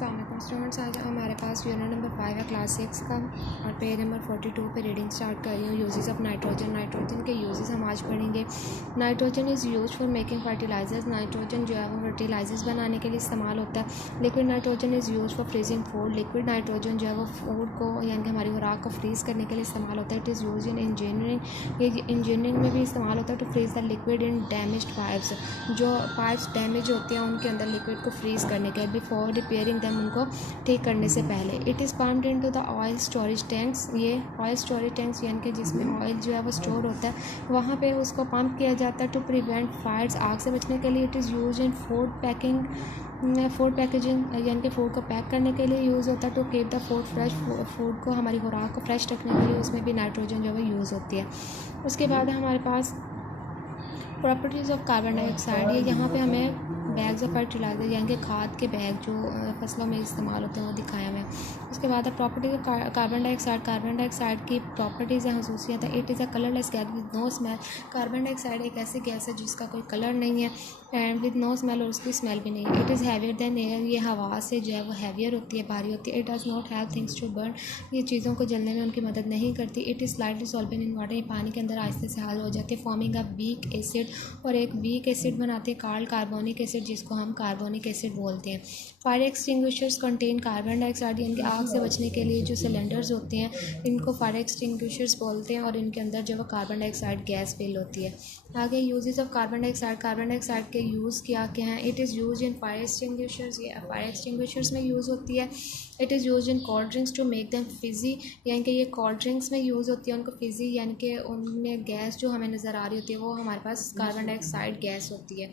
Students, आज हमारे पास unit number 5 है क्लास 6 का और पेज नंबर 42 पे रीडिंग स्टार्ट कर रही हूँ। Uses of nitrogen. नाइट्रोजन के यूजेस हम आज पढ़ेंगे। Nitrogen is use for making fertilisers. Nitrogen जो है वो फर्टिलाइजर्स बनाने के लिए इस्तेमाल होता है। Liquid nitrogen is use for freezing food. Liquid nitrogen जो है वो फूड को यानी कि हमारी खुराक को फ्रीज़ करने के लिए इस्तेमाल होता है। It is use in engineering. ये इंजीनियरिंग में भी इस्तेमाल होता है to freeze the liquid in damaged pipes. जो पाइप्स डैमेज होती हैं उनके अंदर लिक्विड को फ्रीज़ करने के बिफोर रिपेयरिंग दैम, उनको ठीक करने से पहले। It is pumped into the oil storage tanks. ये ऑयल स्टोरेज टैंक्स यानी कि जिसमें ऑयल जो है वो स्टोर होता है, वहाँ पे उसको पंप किया जाता है टू प्रिवेंट फायर्स, आग से बचने के लिए। It is use in food packaging यानी कि फूड को पैक करने के लिए यूज़ होता है। To keep the food fresh, food को हमारी खुराक को फ्रेश रखने के लिए उसमें भी नाइट्रोजन जो है वो यूज़ होती है। उसके बाद हमारे पास प्रॉपर्टीज़ ऑफ कार्बन डाइऑक्साइड। ये यहाँ पे हमें बैग्स ऑफ फर्टिलाइजर यानी कि खाद के बैग जो फसलों में इस्तेमाल होते हैं वो दिखाया हुआ है। उसके बाद properties of carbon dioxide. Carbon dioxide की प्रॉपर्टीज़ या खसूसियत है। It is a colourless gas with no smell. Carbon dioxide एक ऐसी गैस है जिसका कोई कलर नहीं है एंड विद नो स्मेल, और उसकी स्मेल भी नहीं है। It is heavier than air. ये हवा से जो है वो हैवियर होती है, भारी होती है। It does not have things to burn. ये चीज़ों को जलने में उनकी मदद नहीं करती। It is slightly solvent in water. ये पानी के अंदर आहिस्ते से हल हो जाती है, फॉर्मिंग अ वीक एसिड, और एक वीक एसिड बनाते हैं कार्बोनिक एसिड, जिसको हम कार्बोनिक एसिड बोलते हैं। Fire extinguishers contain carbon dioxide. यानी कि आग से बचने के लिए जो सिलेंडर्स होते हैं इनको फायर एक्सटिंग्विशर्स बोलते हैं, और इनके अंदर जो वो कार्बन डाइऑक्साइड गैस फिल होती है। आगे uses of carbon dioxide. Carbon dioxide के यूज़ क्या क्या हैं। It is use in fire extinguishers. ये फायर एक्सटिंग्विशर्स में यूज़ होती है। It is use in cold drinks to make them fizzy. यानी कि ये कोल्ड ड्रिंक्स में यूज़ होती है, उनको फिजी यानी कि उनमें गैस जो हमें नज़र आ रही होती है वो हमारे पास कार्बन डाइऑक्साइड गैस होती है।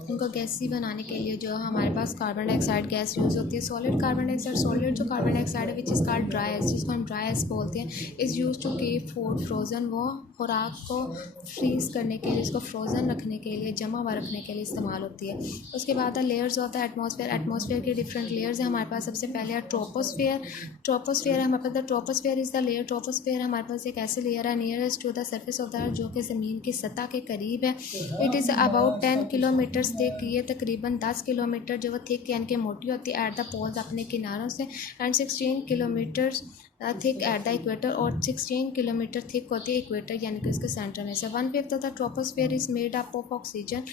उनको गैसी बनाने के लिए जो हमारे पास कार्बन डाइऑक्साइड गैस यूज़ होती है। Solid carbon dioxide. सॉलिड जो कार्बन डाइऑक्साइड है which is called dry ice, जिसको हम ड्राई आइस बोलते हैं, is use to keep food frozen. वो खुराक को फ्रीज़ करने के लिए, उसको फ्रोज़न रखने के लिए, जमा हुआ रखने के लिए इस्तेमाल होती है। उसके बाद layers of the atmosphere. Atmosphere के डिफरेंट लेयर्स हैं हमारे पास। सबसे पहले है ट्रोपोस्फेयर। ट्रोपोस्फेयर हमारे पास, the troposphere is the layer. Troposphere हमारे पास एक ऐसी लेयर है nearest to the surface of the earth, जो कि ज़मीन की सतह के करीब है। It is about 10 kilometre thick. ये तकरीबन 10 किलोमीटर जो वो थिक यानी कि मोटी होती है एट द पोल्स, अपने किनारों से, and 16 kilometre thick at the equator, और 16 किलोमीटर थिक होती है इक्वेटर यानी कि उसके सेंटर में से। 1/5 of the troposphere is made up of oxygen.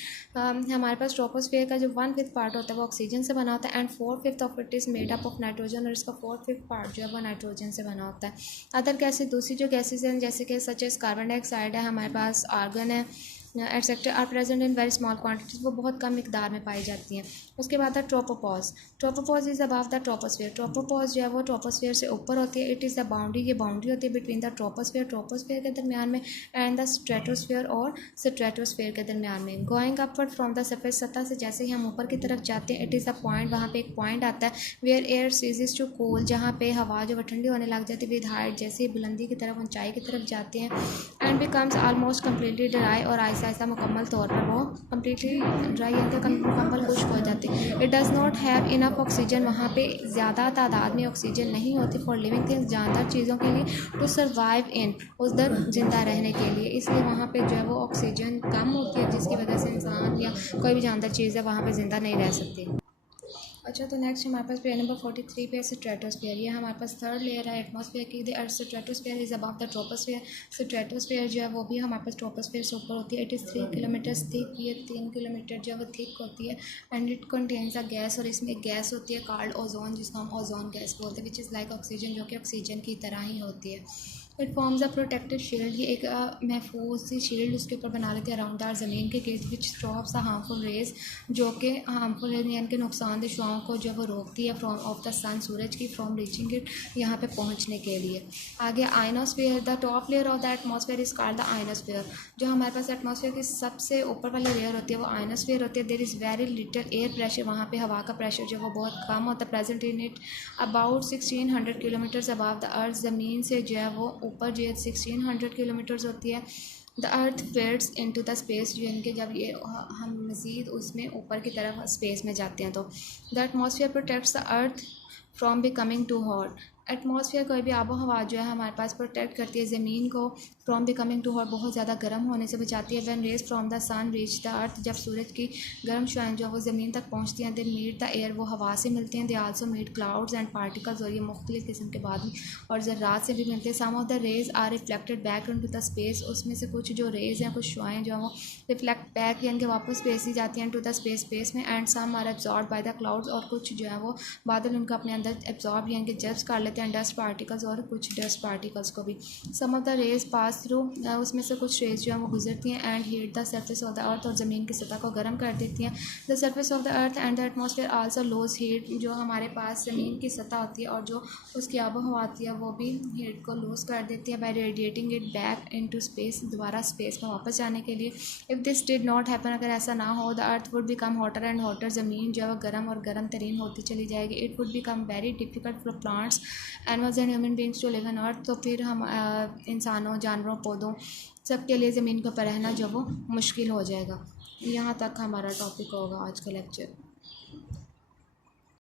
हमारे पास ट्रोपोस्फेयर का जो 1/5 पार्ट होता है वो ऑक्सीजन से बना होता है, and 4/5 of it is made up of nitrogen, और इसका 4/5 पार्ट जो है वो नाइट्रोजन से बना होता है। अदर गैसेज, दूसरी जो गैसेज हैं जैसे कि सच एज कार्बन डाइऑक्साइड है, हमारे पास आर्गन है, etcetera, are present in very small quantities. वो बहुत कम मिकदार में पाई जाती हैं। उसके बाद है tropopause. Tropopause is above the troposphere. Tropopause जो है वो ट्रोपोस्फेयर से ऊपर होती है। It is the boundary. ये बाउंड्री होती है बिटवीन द ट्रोपोस्फेयर के दरमियान में, एंड द स्ट्रेटोस्फेयर और स्ट्रेटोस्फेयर के दरमियान में। Going upward from the surface, सतह से जैसे ही हम ऊपर की तरफ जाते हैं, इट इज़ द पॉइंट, वहाँ पे एक पॉइंट आता है where air ceases to cool, जहाँ पे हवा जो ठंडी होने लग जाती है विद हाइट, जैसे ही बुलंदी की तरफ, ऊंचाई की तरफ जाते हैं, and becomes almost completely dry, और आहिस्ता आहिस्ता मुकम्मल तौर पर वो कम्प्लीटली ड्राई यानी मुकम्मल खुश्क हो जाती है। It does not have enough oxygen. वहाँ पे ज़्यादा तादाद में ऑक्सीजन नहीं होती फॉर लिविंग थिंग्स, जानदार चीज़ों के लिए, टू सर्वाइव इन, उधर जिंदा रहने के लिए। इसलिए वहाँ पे जो है वो ऑक्सीजन कम होती है, जिसकी वजह से इंसान या कोई भी जानदार चीज़ है वहाँ पे ज़िंदा नहीं रह सकती। अच्छा, तो नेक्स्ट हमारे पास पेज नंबर 43 पे स्ट्रेटोस्फेयर। ये हमारे पास थर्ड लेयर है एटमॉस्फेयर की। The stratosphere is above the troposphere. Stratosphere जो है वो भी हमारे पास ट्रोपोस्फेयर से ऊपर होती है। It is 3 kilometre thick. ये 3 किलोमीटर जो है वो थिक होती है, and it contains a gas, और इसमें एक गैस होती है कॉल्ड ओजोन, जिसको हम ओजोन गैस बोलते हैं, विच इज़ लाइक ऑक्सीजन, जो कि ऑक्सीजन की तरह ही होती है। It forms a protective shield. ये एक महफूज सी शील्ड उसके ऊपर बना लेते हैं अराउंड आर ज़मीन के गिर्द, विच स्टॉप्स द हार्मफुल रेज, जो कि हार्मफुल यानी कि नुकसानदेह शुआओं को जो वो रोकती है फ्रॉम ऑफ द सन, सूरज की, फ्रॉम रीचिंग इट, यहाँ पे पहुँचने के लिए। आगे ionosphere. The top layer of the atmosphere is called the ionosphere. जो हमारे पास एटमॉस्फेयर की सबसे ऊपर वाली लेयर होती है वो आयनोस्फेयर होती है। There is very little air pressure. वहाँ पे हवा का प्रेशर जो वो बहुत कम होता है। Present in it about 1600 kilometres above the earth. ज़मीन से जो है वो ऊपर जो है 1600 किलोमीटर्स होती है। The earth fades into the space, यानी कि जब ये हम मज़ीद उसमें ऊपर की तरफ स्पेस में जाते हैं तो। The atmosphere protects the earth from becoming too hot. Atmosphere कोई भी आबो हवा जो है हमारे पास प्रोटेक्ट करती है, ज़मीन को फ्रॉम बिकमिंग टू हॉट, बहुत ज़्यादा गर्म होने से बचाती है। When rays from the sun reach the earth, जब सूरज की गर्म शुआएं जो वो ज़मीन तक पहुँचती हैं, दे मीट द एयर, वो हवा से मिलती हैं। They also meet clouds and particles, और ये मुख्तलिफ़ किस्म के बादल और ज़र्रात से भी मिलते हैं। Some of the rays are reflected back into the space, उसमें से कुछ जो रेज हैं, कुछ शुआएं जो हैं वो रिफ्लेक्ट बैक यानी कि वापस स्पेस ही जाती हैं टू द स्पेस में। And some are absorb by the clouds, और कुछ जो है वो बादल उनका अपने अंदर एब्जॉर्ब यानी कि जज्ब कर लेते हैं डस्ट पार्टिकल्स, और कुछ डस्ट पार्टिकल्स को भी। Some of the rays pass through, उसमें से कुछ रेज जो है वो गुजरती हैं and heat the surface of the earth, और ज़मीन की सतह को गर्म कर देती हैं। The surface of the earth and the atmosphere also lose heat, जो हमारे पास ज़मीन की सतह होती है और जो उसकी आबो हवा होती है वो भी हीट को लूज कर देती है by radiating it back into space, दोबारा स्पेस में वापस जाने के लिए। If this did not happen, अगर ऐसा ना हो, the earth would become hotter and hotter, ज़मीन जो है वो गर्म और गर्म तरीन होती चली जाएगी। It would become very difficult for plants animals and human beings to live on earth, तो फिर हम इंसानों, जानवरों, पौधों सबके लिए ज़मीन पर रहना जो वो मुश्किल हो जाएगा। यहाँ तक हमारा टॉपिक होगा आज का लेक्चर।